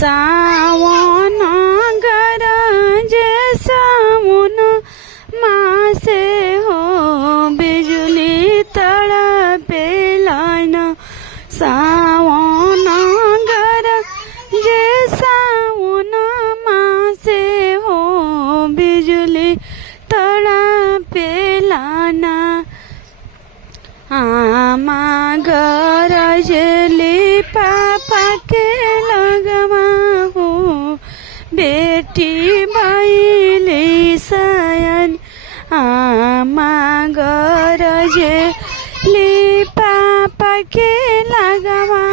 सावन गरज सावन मासे हो बिजुली तड़पे लाइन सावन गरज सावन मासे हो बिजुली तड़पे लाना आमा गरजली पापा के लगवा हो बेटी बैली सयन आमा गरजली पापा के लगवा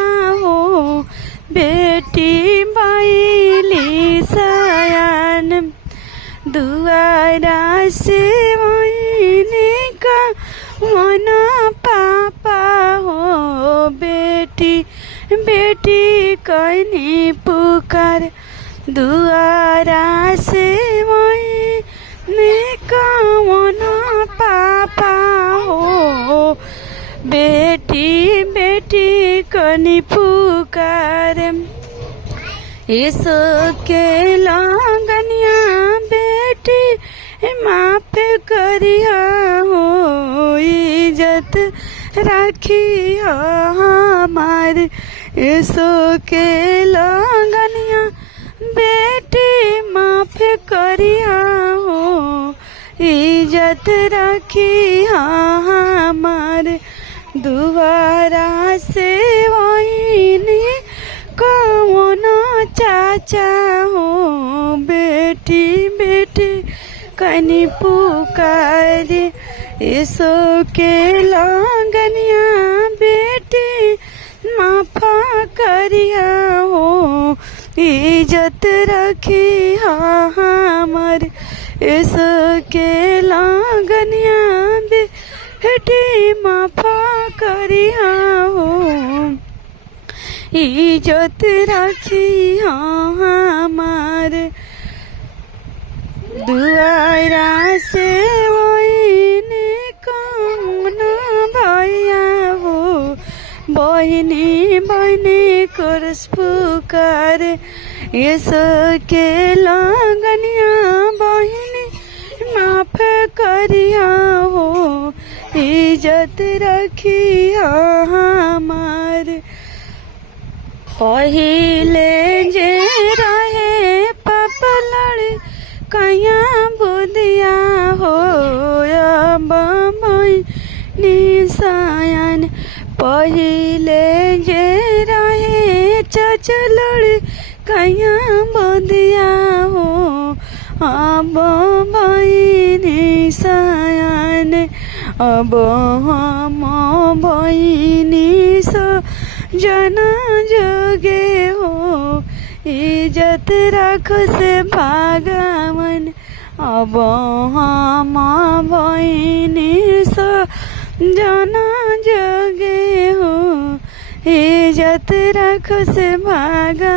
हो बेटी बैली सयन दुआरा से वहीने का मन पापा हो बेटी बेटी कहनी पुकार दुआरा से वहीने का मन पापा हो बेटी बेटी कहनी पुकार इसो के लगनिया बेटी माफ करिया हो इज्जत राखी हमार इसो के लगनिया बेटी माफ करिया हो इज्जत राखी हमार दुआरा से वहीने कौन चाचा हो बेटी बेटी कनी पुकार इसो के लगनिया बेटी माफा करिया हो इज्जत रखी हमार इसो के लगनिया बेटी माफा करिया हो इज्जत रखी हमार दुआरा से वहीने कौन भैया हो बहिनी बहिनी करस पुकार इसो के लगनिया बहिनी माफ करिया हो इज्जत रखी हमार पहिले जे रहे पाप लड़े कया बुदिया हो निशायन पहिले जे रहे चचलड़ कया बुदिया हो अब निशायन अब हम बहिनी सो जना जोगे हो इज्जत रख से भागवन अब हम बहिनी सो जना जोगे हो इज्जत रख से भागा